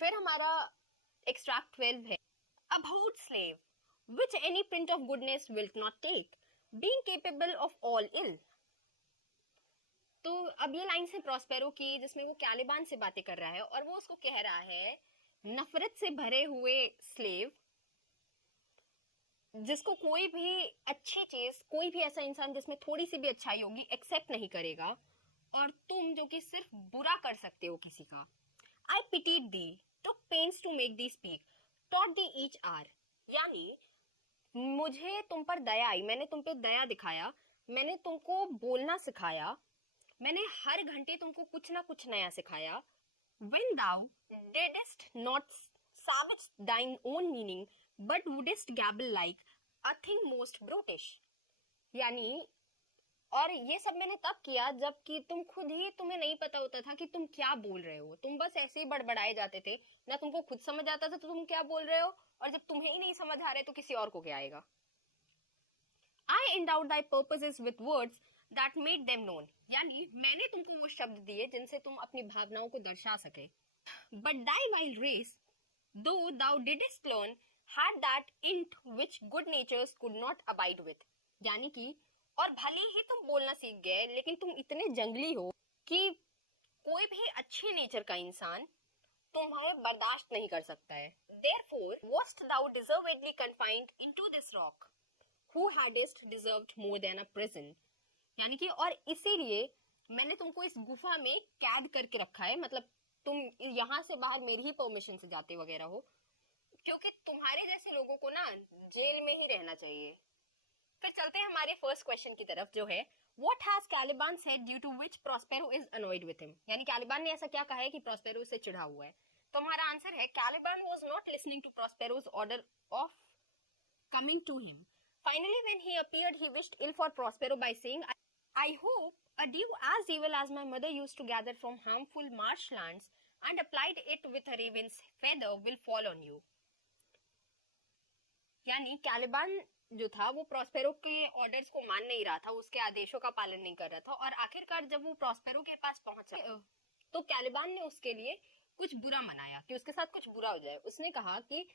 फिर हमारा एक्सट्रैक्ट 12 है, about slave which any print of goodness will not take, being capable of all ill. तो अब ये लाइन है प्रॉस्पेरो की, जिसमें वो कैलिबान से बातें कर रहा है और वो उसको कह रहा है नफरत से भरे हुए स्लेव, जिसको कोई भी अच्छी चीज, कोई भी ऐसा इंसान जिसमें थोड़ी सी भी अच्छाई होगी एक्सेप्ट नहीं करेगा, और तुम जो कि सिर्फ बुरा कर सकते हो किसी का। I pitied thee, took pains to make thee speak, taught thee each hour, यानी मुझे तुम पर दया आई, मैंने तुम पे दया दिखाया, मैंने तुमको बोलना सिखाया, मैंने हर घंटे तुमको कुछ ना कुछ नया सिखाया। When thou didst not savage thine own meaning, but wouldst gabble like a thing most brutish, यानी और ये सब मैंने तब किया जबकि तुम खुद ही, तुम्हें नहीं पता होता था कि तुम क्या बोल रहे हो, तुम बस ऐसे ही बड़बड़ाए जाते थे, ना तुमको खुद समझ आता था तो तुम क्या बोल रहे हो, और जब तुम्हें ही नहीं समझ आ रहे तो किसी और को क्या आएगा। I endowed thy purposes with words that made them known, यानी मैंने तुमको वो शब्द दिए जिनसे तुम अपनी भावनाओं को दर्शा सके। But thy wild race, though thou didst learn, had that int which good natures could not abide with, यानी कि और भले ही तुम बोलना सीख गए लेकिन तुम इतने जंगली हो कि कोई भी अच्छे नेचर का इंसान तुम्हें बर्दाश्त नहीं कर सकता है। Therefore wast thou deservedly confined into this rock, who hadst deserved more than a prison, यानी कि और इसीलिए मैंने तुमको इस गुफा में कैद करके रखा है, मतलब तुम यहाँ से बाहर मेरी ही परमिशन से जाते वगैरह हो, क्योंकि तुम्हारे जैसे लोगों को ना जेल में ही रहना चाहिए। फिर चलते हैं हमारे फर्स्ट क्वेश्चन की तरफ, जो है what has Caliban said due to which Prospero is annoyed with him, यानी कैलिबान ने ऐसा क्या कहा है कि प्रॉस्पेरो से चिढ़ा हुआ है। तो हमारा आंसर है Caliban was not listening to Prospero's order of coming to him. Finally, when he appeared, he wished ill for Prospero by saying, I hope a dew as evil as my mother used to gather from harmful marshlands and applied it with a raven's feather will fall on you. यानी कैलिबान जो था वो Prospero के orders को मान नहीं रहा था, उसके आदेशों का पालन नहीं कर रहा था, और आखिरकार जब वो प्रॉस्पेरो के पास पहुंचा तो कैलिबान ने उसके लिए कुछ बुरा मनाया कि उसके साथ कुछ बुरा हो जाए। उसने कहा कि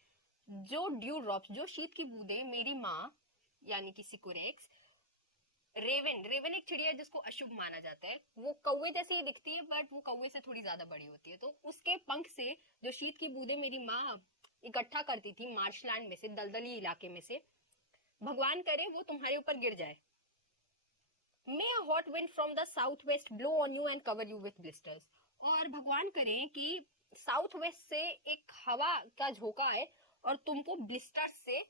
जो ड्यू ड्रॉप्स, जो शीत की बूंदें मेरी माँ यानी कि सिकोरेक्स, रेवन एक चिड़िया जिसको अशुभ माना जाता है, वो कौवे जैसी ही दिखती है बट वो कौवे से थोड़ी ज्यादा बड़ी होती है, तो उसके पंख से जो शीत की बूंदें मेरी माँ इकट्ठा करती थी मार्शलैंड में से, दलदली इलाके में से, भगवान करे वो तुम्हारे ऊपर गिर जाए। May a hot wind from the south west blow on you and cover you with blisters, और भगवान करे कि साउथ वेस्ट से एक हवा का झोंका आए और तुमको ब्लिस्टर्स से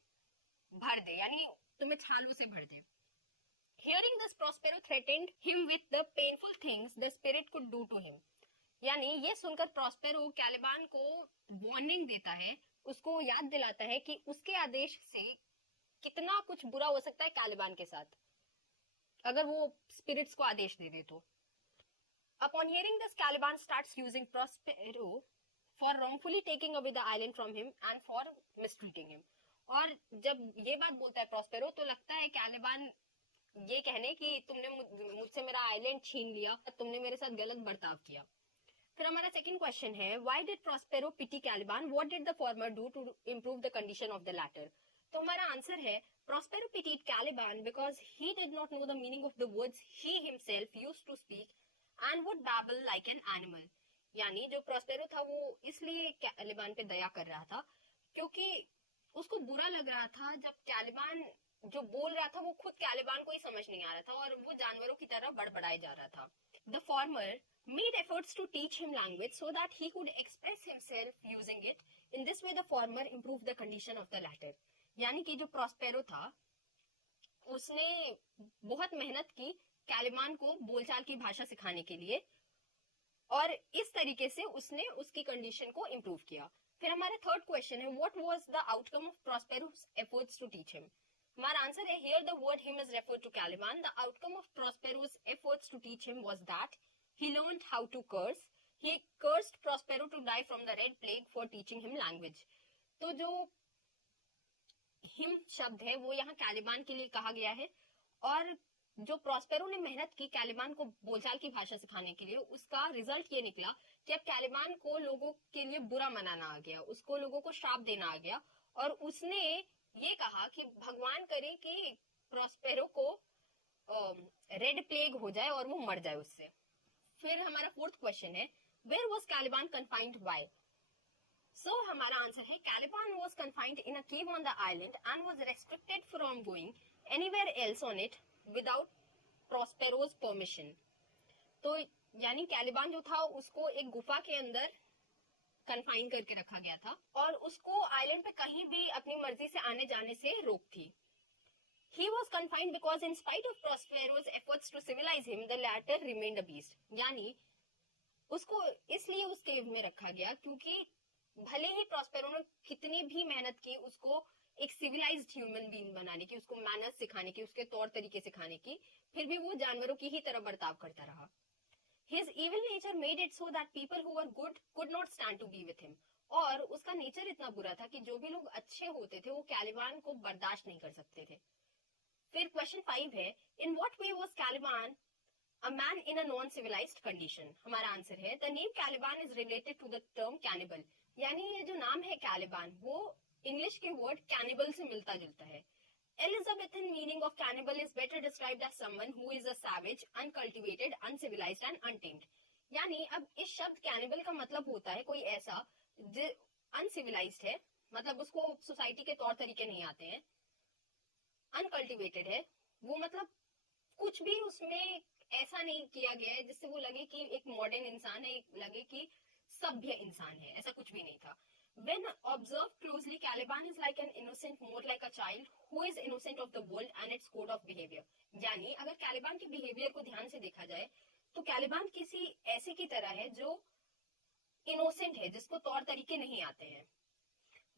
भर दे, यानी तुम्हें छालों से भर दे। Hearing this, Prospero threatened him with the painful things the spirit could do to him, यानी ये सुनकर प्रॉस्पेरो कैलिबान को वार्निंग देता है, उसको याद दिलाता है कि उसके आदेश से कितना कुछ बुरा हो सकता है कैलिबान के साथ अगर वो स्पिरिट्स को आदेश दे दे तो। Upon hearing this, Caliban starts using Prospero for wrongfully taking away the island from him and for mistreating him, और जब ये बात बोलता है प्रॉस्पेरो तो लगता है कैलिबान ये कहने कि तुमने मुझसे मेरा आइलैंड छीन लिया, तुमने मेरे साथ गलत बर्ताव किया। फिर हमारा सेकंड क्वेश्चन है why did Prospero pity Caliban, what did the former do to improve the condition of the latter. तो हमारा आंसर है Prospero pitied Caliban because he did not know the meaning of the words he himself used to speak and would babble like an animal, यानी जो Prospero था वो इसलिए कैलिबान पे दया कर रहा था क्योंकि उसको बुरा लग रहा था जब कैलिबान जो बोल रहा था वो खुद कैलिबान को ही समझ नहीं आ रहा था और वो जानवरों की तरह बड़बड़ाए जा रहा था। The former made efforts to teach him language so that he could express himself using it. In this way the former improved the condition of the latter. यानी कि जो प्रॉस्पेरो था उसने बहुत मेहनत की कैलिबान को बोलचाल की भाषा सिखाने के लिए और इस तरीके से उसने उसकी कंडीशन को इम्प्रूव किया। फिर हमारा थर्ड क्वेश्चन है what was the outcome of Prospero's efforts to teach him. हमारा आंसर है here the word him is referred to Caliban. The outcome of Prospero's efforts to teach him was that he learned how to curse. He cursed Prospero to die from the red plague for teaching him language. तो जो him शब्द है वो यहाँ कैलिबान के लिए कहा गया है और जो प्रॉस्पेरो ने मेहनत की कैलिबान को बोलचाल की भाषा सिखाने के लिए उसका रिजल्ट ये निकला कि अब तालिबान को लोगों के लिए बुरा मनाना आ गया, उसको लोगों को श्राप देना आ गया, और उसने ये कहा कि भगवान करे कि प्रॉस्पेरो को रेड प्लेग हो जाए और वो मर जाए उससे। फिर हमारा फोर्थ क्वेश्चन है, where was Caliban confined by? So हमारा आंसर है, Caliban was confined in a cave on the island and was restricted from going anywhere else on it without Prospero's permission. तो यानी तालिबान जो था उसको एक गुफा के अंदर कन्फाइन करके रखा गया था और उसको आइलैंड पे कहीं भी अपनी मर्जी से आने जाने से रोक थी। He was confined because in spite of Prospero's efforts to civilize him, the latter remained a beast. यानी उसको इसलिए उस केव में रखा गया क्योंकि भले ही प्रॉस्पेरो ने कितनी भी मेहनत की उसको एक सिविलाइज्ड ह्यूमन बीइंग बनाने की, उसको मैनर्स सिखाने की, उसके तौर तरीके सिखाने की, फिर भी वो जानवरों की ही तरह बर्ताव करता रहा। His evil nature made it so that people who were good could not stand to be with him. और उसका नेचर इतना बुरा था कि जो भी लोग अच्छे होते थे वो तालिबान को बर्दाश्त नहीं कर सकते थे। फिर क्वेश्चन 5 है, in what way was Caliban a man in a non civilized condition? हमारा आंसर है, the name Caliban is related to the term cannibal. यानी ये जो नाम है तालिबान वो इंग्लिश के वर्ड कैनिबल से मिलता जुलता है। Elizabethan meaning of cannibal is better described as someone who is a savage, uncultivated, uncivilized and untamed. यानी अब इस शब्द कैनिबल का मतलब होता है कोई ऐसा जो अनसिविलाइज्ड है, मतलब उसको सोसाइटी के तौर तरीके नहीं आते हैं, अनकल्टिवेटेड है, वो मतलब कुछ भी उसमें ऐसा नहीं किया गया है जिससे वो लगे कि एक मॉडर्न इंसान है, लगे कि सभ्य इंसान है, ऐसा कुछ भी नहीं था। When observed closely, Caliban is like an innocent, more like a child who is innocent of the world and its code of behavior. यानी अगर कैलिबान के बिहेवियर को ध्यान से देखा जाए तो कैलिबान किसी ऐसे की तरह है जो इनोसेंट है, जिसको तौर तरीके नहीं आते हैं।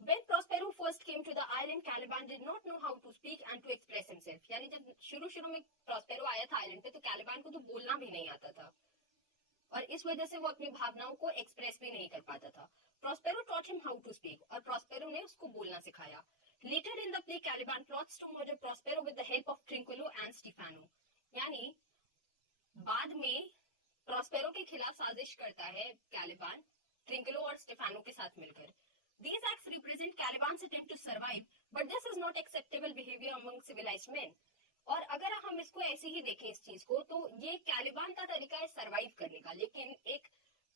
When Prospero first came to the island, Caliban did not know how to speak and to express himself. यानी जब शुरू में प्रॉस्पेरो आया था आइलैंड पे तो कैलिबान को तो बोलना भी नहीं आता था और इस वजह से वो अपनी भावनाओं को एक्सप्रेस भी नहीं कर पाता था। Prospero taught him how to speak और Prospero ने उसको बोलना सिखाया। Later in the play, Caliban plots to murder Prospero with the help of Trinculo and Stefano. यानी बाद में Prospero के खिलाफ साजिश करता है Caliban, Trinculo और Stefano के साथ मिलकर। These acts represent Caliban's attempt to survive, but this is not acceptable behavior among civilized men. और अगर हम इसको ऐसे ही देखें इस चीज को तो ये कैलिबान का तरीका है सरवाइव करने का, लेकिन एक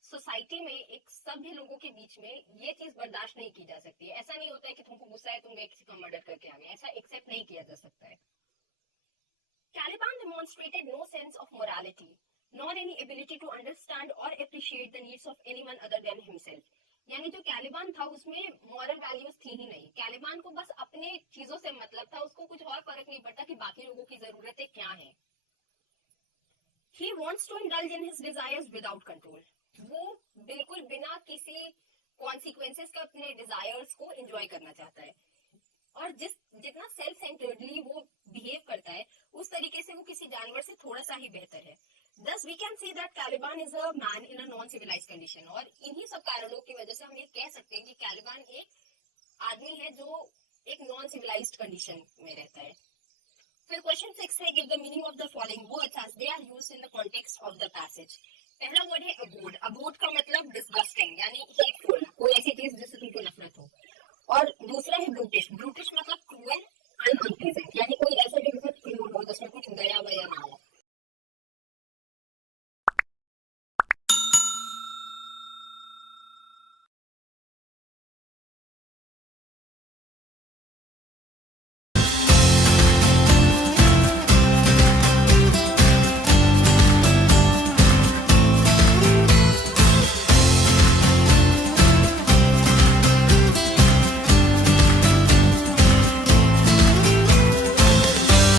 सोसाइटी में एक सभ्य लोगों के बीच में ये चीज बर्दाश्त नहीं की जा सकती है। ऐसा नहीं होता है कि तुमको गुस्सा है, तुम किसी का मर्डर करके आ गए, ऐसा एक्सेप्ट नहीं किया जा सकता है। Caliban demonstrated no sense of morality, nor any ability to understand or appreciate the needs of anyone other than himself. यानी जो कैलिबान था उसमें मॉरल वैल्यूज थी ही नहीं। कैलिबान को बस अपने चीजों से मतलब था, उसको कुछ और फर्क नहीं पड़ता कि बाकी लोगों की जरूरतें क्या हैं। He wants to indulge in his desires without control. वो बिल्कुल बिना किसी कॉन्सिक्वेंसेस के अपने डिजायर्स को एंजॉय करना चाहता है और जितना सेल्फ सेंटर्डली वो बिहेव करता है उस तरीके से वो किसी जानवर से थोड़ा सा ही बेहतर है। Thus we can say that Caliban is a man in a non-civilized condition. और इन्हीं सब कारणों की वजह से हम ये कह सकते हैं कि कैलिबान एक आदमी है जो एक नॉन सिविलाइज्ड कंडीशन में रहता है। फिर क्वेश्चन 6 है, give the meaning of the following words as they are used in the context of the passage. पहला वर्ड है अबोड। अबोड का मतलब डिस्गस्टिंग,